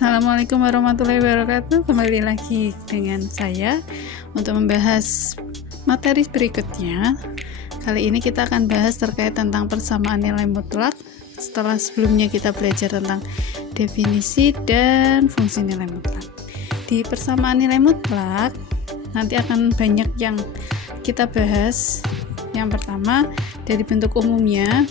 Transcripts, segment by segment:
Assalamualaikum warahmatullahi wabarakatuh. Kembali lagi dengan saya untuk membahas materi berikutnya. Kali ini kita akan bahas terkait tentang persamaan nilai mutlak. Setelah sebelumnya kita belajar tentang definisi dan fungsi nilai mutlak. Di persamaan nilai mutlak nanti akan banyak yang kita bahas. Yang pertama, dari bentuk umumnya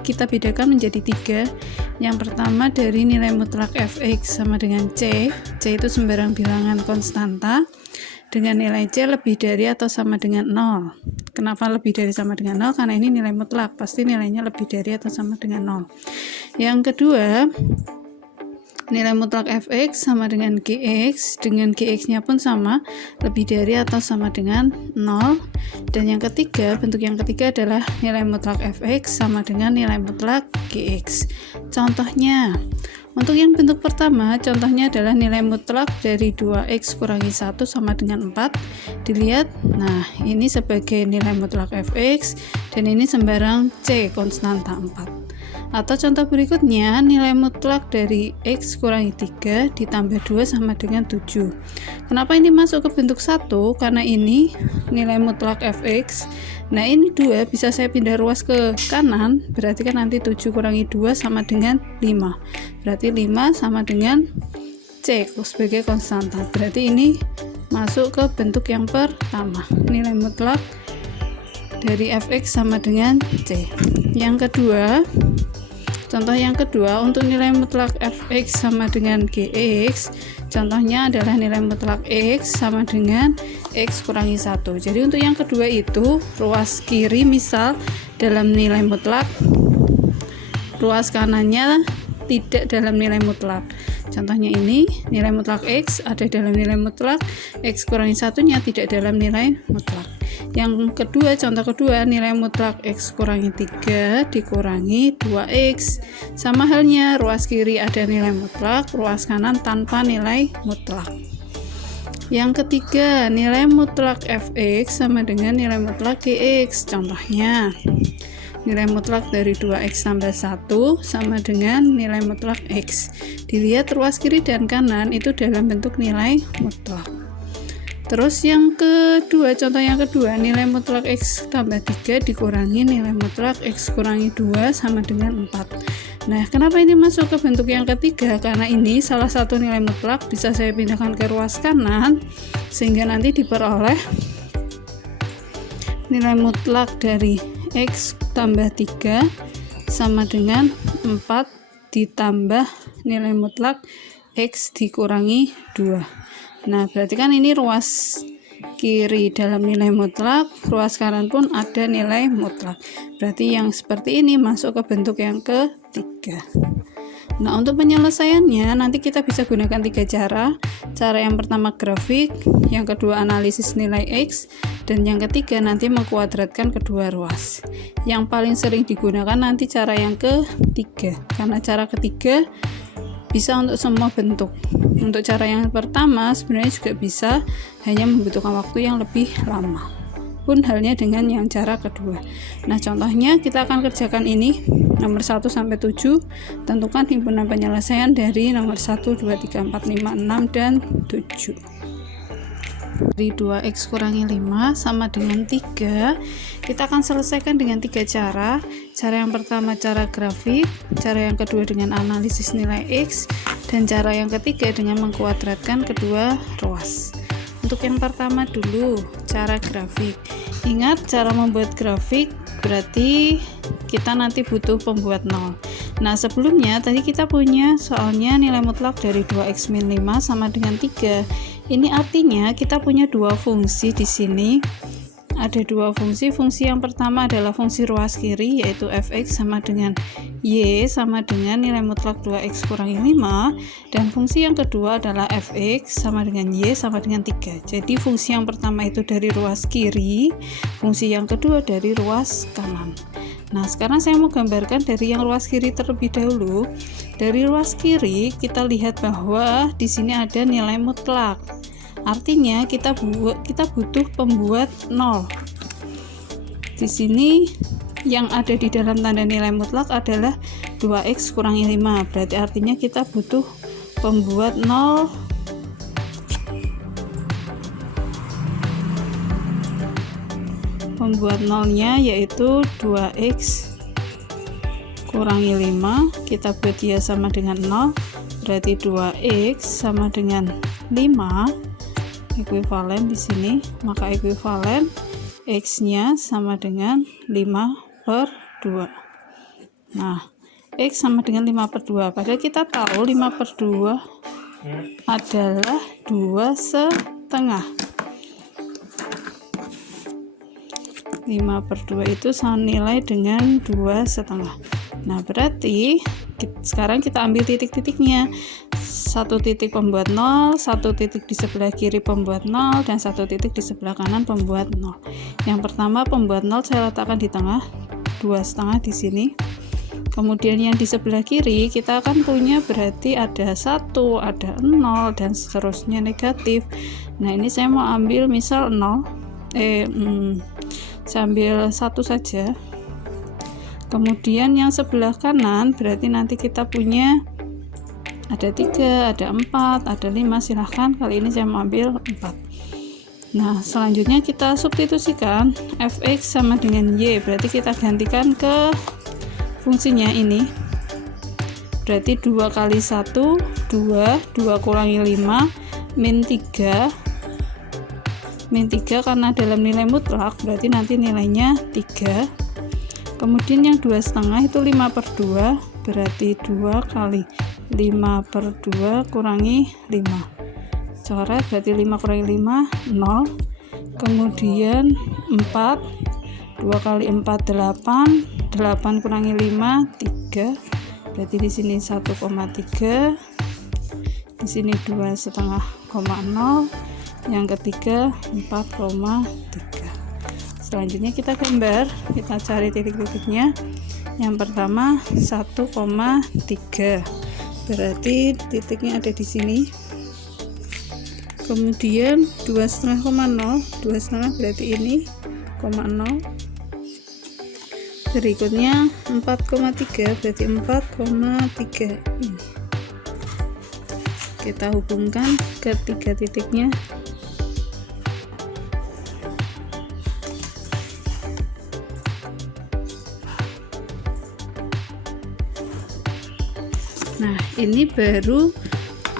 kita bedakan menjadi 3. Yang pertama, dari nilai mutlak fx sama dengan c itu sembarang bilangan konstanta dengan nilai c lebih dari atau sama dengan 0. Kenapa lebih dari sama dengan 0? Karena ini nilai mutlak, pasti nilainya lebih dari atau sama dengan 0. Yang kedua, nilai mutlak fx sama dengan gx nya pun sama, lebih dari atau sama dengan 0. Dan yang ketiga, bentuk yang ketiga adalah nilai mutlak fx sama dengan nilai mutlak gx. Contohnya, untuk yang bentuk pertama, contohnya adalah nilai mutlak dari 2x kurangi 1 sama dengan 4. Dilihat, nah ini sebagai nilai mutlak fx dan ini sembarang c konstanta 4. Atau contoh berikutnya, nilai mutlak dari x kurangi 3 ditambah 2 sama dengan 7. Kenapa ini masuk ke bentuk 1? Karena ini nilai mutlak fx. Nah ini 2, bisa saya pindah ruas ke kanan, berarti kan nanti 7 kurangi 2 sama dengan 5. Berarti 5 sama dengan c sebagai konstanta. Berarti ini masuk ke bentuk yang pertama, nilai mutlak dari fx sama dengan c. Yang kedua, contoh yang kedua, untuk nilai mutlak fx sama dengan gx, contohnya adalah nilai mutlak x sama dengan x kurangi 1. Jadi untuk yang kedua itu, ruas kiri misal dalam nilai mutlak, ruas kanannya tidak dalam nilai mutlak. Contohnya ini, nilai mutlak x ada dalam nilai mutlak, x kurangi 1-nya tidak dalam nilai mutlak. Yang kedua, contoh kedua, nilai mutlak x kurangi 3 dikurangi 2x. Sama halnya, ruas kiri ada nilai mutlak, ruas kanan tanpa nilai mutlak. Yang ketiga, nilai mutlak fx sama dengan nilai mutlak gx. Contohnya, nilai mutlak dari 2x tambah 1 sama dengan nilai mutlak x. Dilihat ruas kiri dan kanan itu dalam bentuk nilai mutlak. Terus yang kedua, contoh yang kedua, nilai mutlak x tambah 3 dikurangi nilai mutlak x kurangi 2 sama dengan 4. Nah, kenapa ini masuk ke bentuk yang ketiga? Karena ini salah satu nilai mutlak, bisa saya pindahkan ke ruas kanan, sehingga nanti diperoleh nilai mutlak dari x tambah 3 sama dengan 4 ditambah nilai mutlak x dikurangi 2. Nah, berarti kan ini ruas kiri dalam nilai mutlak, ruas kanan pun ada nilai mutlak. Berarti yang seperti ini masuk ke bentuk yang ketiga. Nah, untuk penyelesaiannya nanti kita bisa gunakan 3 cara. Cara yang pertama grafik, yang kedua analisis nilai x, dan yang ketiga nanti mengkuadratkan kedua ruas. Yang paling sering digunakan nanti cara yang ketiga, karena cara ketiga bisa untuk semua bentuk. Untuk cara yang pertama sebenarnya juga bisa, hanya membutuhkan waktu yang lebih lama. Pun halnya dengan yang cara kedua. Nah, contohnya kita akan kerjakan ini nomor 1 sampai 7. Tentukan himpunan penyelesaian dari nomor 1, 2, 3, 4, 5, 6 dan 7. Dari 2x kurangi 5 sama dengan 3, kita akan selesaikan dengan 3 cara. Cara yang pertama cara grafik, cara yang kedua dengan analisis nilai x, dan cara yang ketiga dengan mengkuadratkan kedua ruas. Untuk yang pertama dulu, cara grafik. Ingat, cara membuat grafik berarti kita nanti butuh pembuat 0. Nah, sebelumnya tadi kita punya soalnya nilai mutlak dari 2x min 5 sama dengan 3. Ini artinya kita punya dua fungsi di sini. Ada dua fungsi. Fungsi yang pertama adalah fungsi ruas kiri, yaitu fx sama dengan y sama dengan nilai mutlak 2x kurangi 5, dan fungsi yang kedua adalah fx sama dengan y sama dengan 3. Jadi fungsi yang pertama itu dari ruas kiri, fungsi yang kedua dari ruas kanan. Nah, sekarang saya mau gambarkan dari yang ruas kiri terlebih dahulu. Dari ruas kiri kita lihat bahwa di sini ada nilai mutlak. Artinya kita butuh pembuat 0. Di sini yang ada di dalam tanda nilai mutlak adalah 2x kurangi 5. Berarti artinya kita butuh pembuat 0 pembuat nolnya yaitu 2x kurangi 5, kita buat dia sama dengan 0, berarti 2x sama dengan 5 ekuivalen di sini, maka ekuivalen x-nya sama dengan 5/2. Nah, x sama dengan 5/2, padahal kita tahu 5/2 adalah 2,5. 5/2 itu senilai dengan 2,5. Nah, berarti sekarang kita ambil titik-titiknya. Satu titik pembuat 0, satu titik di sebelah kiri pembuat 0, dan satu titik di sebelah kanan pembuat 0. Yang pertama pembuat 0 saya letakkan di tengah, 2,5 di sini. Kemudian yang di sebelah kiri kita akan punya berarti ada 1, ada 0, dan seterusnya negatif. Nah, ini saya mau ambil misal 0, saya ambil 1 saja. Kemudian yang sebelah kanan berarti nanti kita punya ada 3, ada 4, ada 5, silahkan. Kali ini saya mau ambil 4. Nah, selanjutnya kita substitusikan fx sama dengan y, berarti kita gantikan ke fungsinya ini. Berarti 2 kali 1, 2 kurangi 5, min 3 karena dalam nilai mutlak berarti nanti nilainya 3. Kemudian yang 2,5 itu 5/2, berarti 2 kali 5/2 kurangi 5, coret, berarti 5 kurangi 5 0. Kemudian 4, 2 kali 4 8, 8 kurangi 5 3, berarti di sini 1,3, di sini 2,5,0, yang ketiga 4,3. Selanjutnya kita gambar, kita cari titik-titiknya. Yang pertama 1,3, berarti titiknya ada di sini. Kemudian 2,5,0, 2,5 berarti ini 0. Berikutnya 4,3 berarti 4,3 ini. Kita hubungkan ke 3 titiknya. Nah, ini baru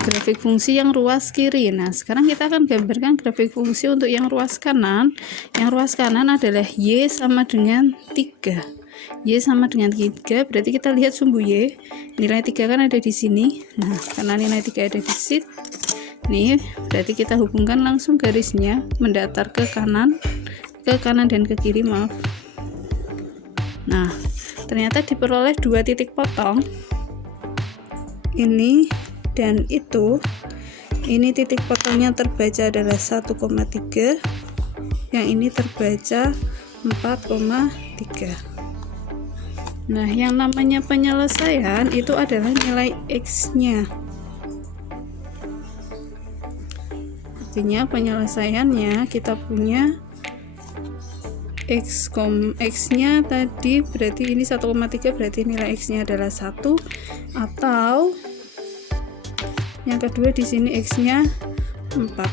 grafik fungsi yang ruas kiri. Nah, sekarang kita akan gambarkan grafik fungsi untuk yang ruas kanan. Yang ruas kanan adalah y sama dengan 3. Y sama dengan 3, berarti kita lihat sumbu y. Nilai 3 kan ada di sini. Nah, karena nilai 3 ada di sini, nih, berarti kita hubungkan langsung garisnya mendatar ke kanan dan ke kiri, maaf. Nah, ternyata diperoleh 2 titik potong. Ini dan itu. Ini titik potongnya terbaca adalah 1,3, yang ini terbaca 4,3. Nah, yang namanya penyelesaian itu adalah nilai x-nya. Artinya penyelesaiannya kita punya x-nya tadi berarti ini 1,3, berarti nilai x-nya adalah 1, atau yang kedua di sini x-nya 4.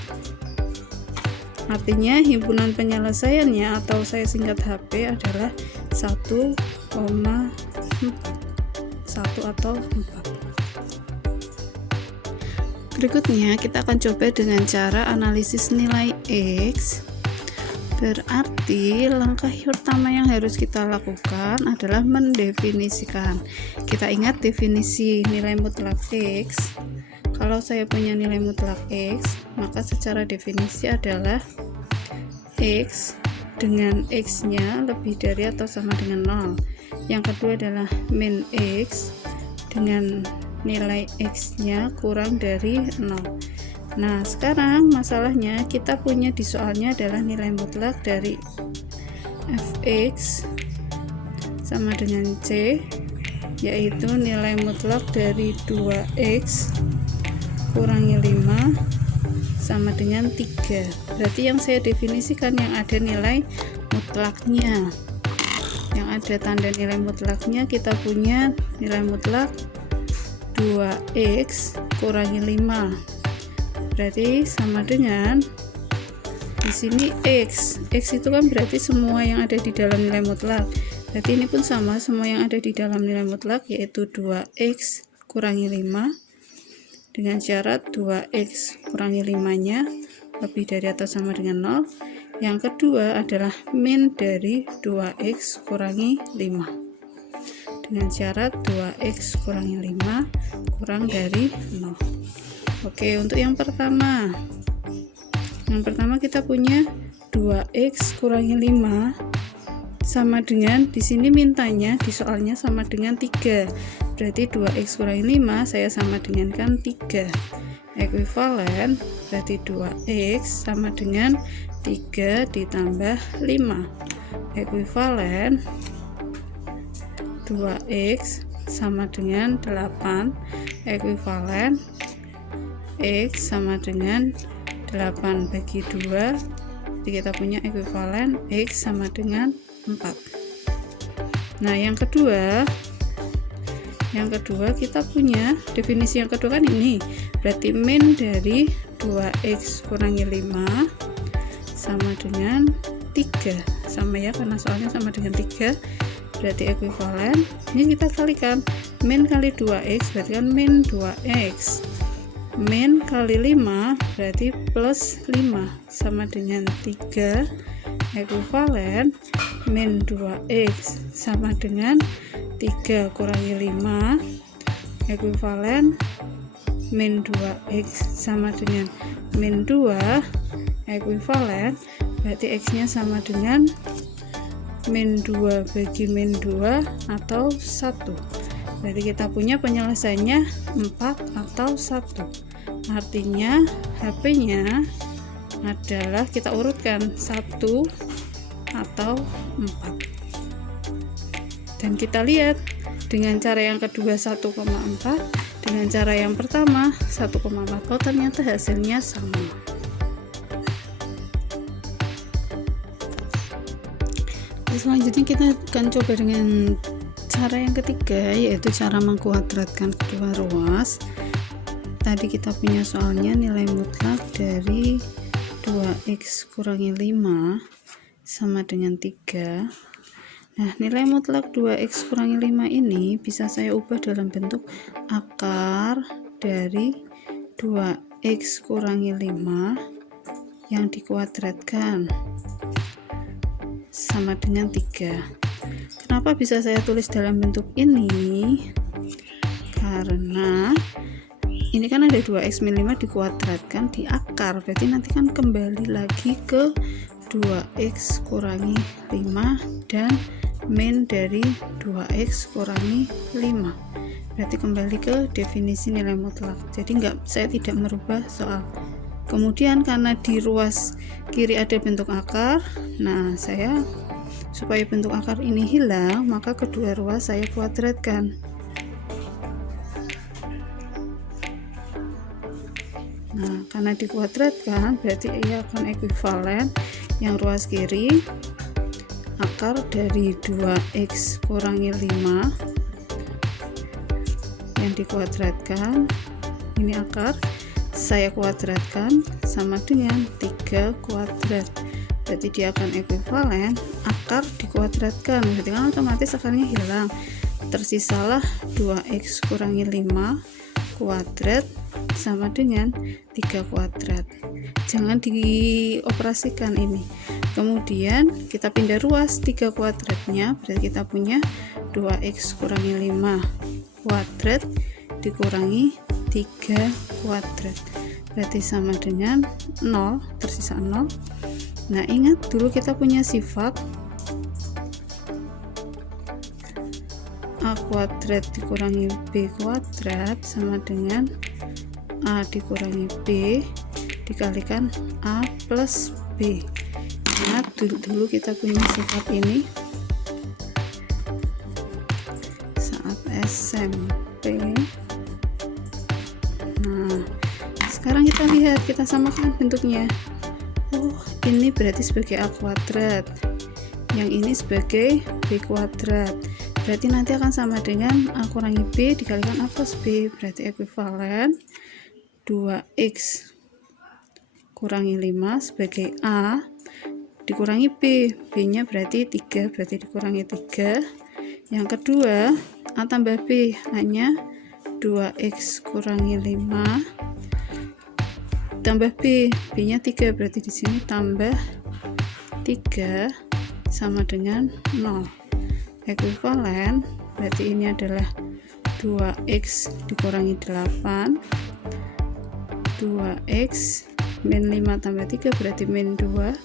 Artinya himpunan penyelesaiannya atau saya singkat HP adalah 1,1 atau 4. Berikutnya kita akan coba dengan cara analisis nilai x. Berarti langkah pertama yang harus kita lakukan adalah mendefinisikan. Kita ingat definisi nilai mutlak x. Kalau saya punya nilai mutlak x, maka secara definisi adalah x dengan x-nya lebih dari atau sama dengan 0. Yang kedua adalah min x dengan nilai x-nya kurang dari 0. Nah, sekarang masalahnya kita punya di soalnya adalah nilai mutlak dari fx sama dengan c, yaitu nilai mutlak dari 2x kurangi 5 sama dengan 3. Berarti yang saya definisikan yang ada nilai mutlaknya, yang ada tanda nilai mutlaknya, kita punya nilai mutlak 2x kurangi 5, berarti sama dengan di sini X itu kan berarti semua yang ada di dalam nilai mutlak, berarti ini pun sama, semua yang ada di dalam nilai mutlak, yaitu 2X kurangi 5 dengan syarat 2X kurangi 5 nya lebih dari atau sama dengan 0. Yang kedua adalah min dari 2X kurangi 5 dengan syarat 2X kurangi 5 kurang dari 0. Oke, untuk yang pertama kita punya 2X kurangi 5 sama dengan, di sini mintanya di soalnya sama dengan 3, berarti 2X kurangi 5 saya sama dengan kan 3, ekuivalen berarti 2X sama dengan 3 ditambah 5, ekuivalen 2X sama dengan 8, ekuivalen X sama dengan 8 bagi 2, jadi kita punya ekuivalen X sama dengan 4. Nah yang kedua kita punya definisi yang kedua kan ini, berarti min dari 2X kurangi 5 sama dengan 3, sama ya karena soalnya sama dengan 3, berarti ekuivalen, ini kita kalikan, min kali 2X berarti kan min 2X, min kali 5 berarti plus 5 sama dengan 3, ekuivalen min 2X sama dengan 3 kurangi 5, ekuivalen min 2X sama dengan min 2, ekuivalen berarti X nya sama dengan min 2 bagi min 2 atau 1, berarti kita punya penyelesaiannya 4 atau 1, artinya HP nya adalah kita urutkan 1 atau 4, dan kita lihat dengan cara yang kedua 1,4, dengan cara yang pertama 1,4, oh ternyata hasilnya sama. Selanjutnya kita akan coba dengan cara yang ketiga, yaitu cara mengkuadratkan kedua ruas. Tadi kita punya soalnya nilai mutlak dari 2X kurangi 5 sama dengan 3. Nah, nilai mutlak 2X kurangi 5 ini bisa saya ubah dalam bentuk akar dari 2X kurangi 5 yang dikuadratkan sama dengan 3. Kenapa bisa saya tulis dalam bentuk ini? Karena ini kan ada 2X min 5 dikuadratkan di akar, berarti nanti kan kembali lagi ke 2X kurangi 5 dan min dari 2X kurangi 5, berarti kembali ke definisi nilai mutlak, jadi saya tidak merubah soal. Kemudian karena di ruas kiri ada bentuk akar, nah saya supaya bentuk akar ini hilang, maka kedua ruas saya kuadratkan. Nah, karena dikuadratkan berarti ia akan ekuivalen yang ruas kiri akar dari 2X kurangi 5 yang dikuadratkan, ini akar saya kuadratkan sama dengan 3 kuadrat, berarti dia akan ekuivalen akar dikuadratkan, berarti kan otomatis akarnya hilang, tersisalah 2X kurangi 5 kuadrat sama dengan 3 kuadrat. Jangan dioperasikan ini. Kemudian kita pindah ruas 3 kuadratnya, berarti kita punya 2X kurangi 5 kuadrat dikurangi 3 kuadrat, berarti sama dengan 0, tersisa 0. Nah, ingat dulu kita punya sifat A kuadrat dikurangi B kuadrat sama dengan A dikurangi B dikalikan A plus B. Nah, dulu kita punya sifat ini saat SMP. Nah, sekarang kita lihat, kita samakan bentuknya. Oh, ini berarti sebagai A kuadrat, yang ini sebagai B kuadrat. berarti nanti akan sama dengan A kurangi B dikalikan A plus B, berarti ekuivalen 2X kurangi 5 sebagai A dikurangi B, B nya berarti 3, berarti dikurangi 3. Yang kedua A tambah B, A nya 2X kurangi 5 tambah B, B nya 3, berarti di sini tambah 3 sama dengan 0. Ekuivalen berarti ini adalah 2X dikurangi 8, 2X min 5 tambah 3 berarti min 2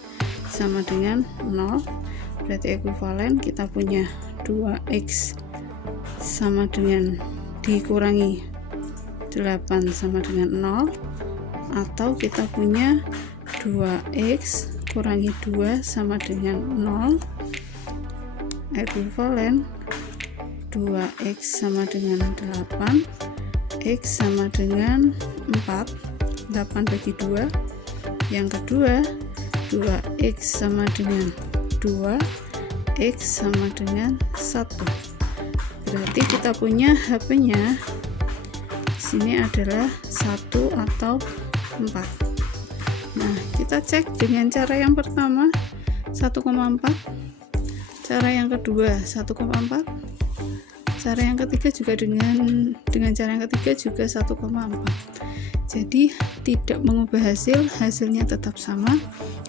sama dengan 0. Berarti ekuivalen kita punya 2X sama dengan dikurangi 8 sama dengan 0, atau kita punya 2X kurangi 2 sama dengan 0. Ekuivalen 2X sama dengan 8, X sama dengan 4, 8 bagi 2. Yang kedua 2X sama dengan 2, X sama dengan 1. Berarti kita punya HP nya sini adalah 1 atau 4. Nah, kita cek dengan cara yang pertama 1,4, cara yang kedua 1,4, cara yang ketiga juga dengan cara yang ketiga juga 1,4. Jadi tidak mengubah hasilnya tetap sama.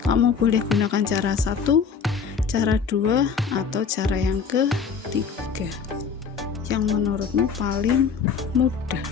Kamu boleh gunakan cara 1, cara 2, atau cara yang ketiga yang menurutmu paling mudah.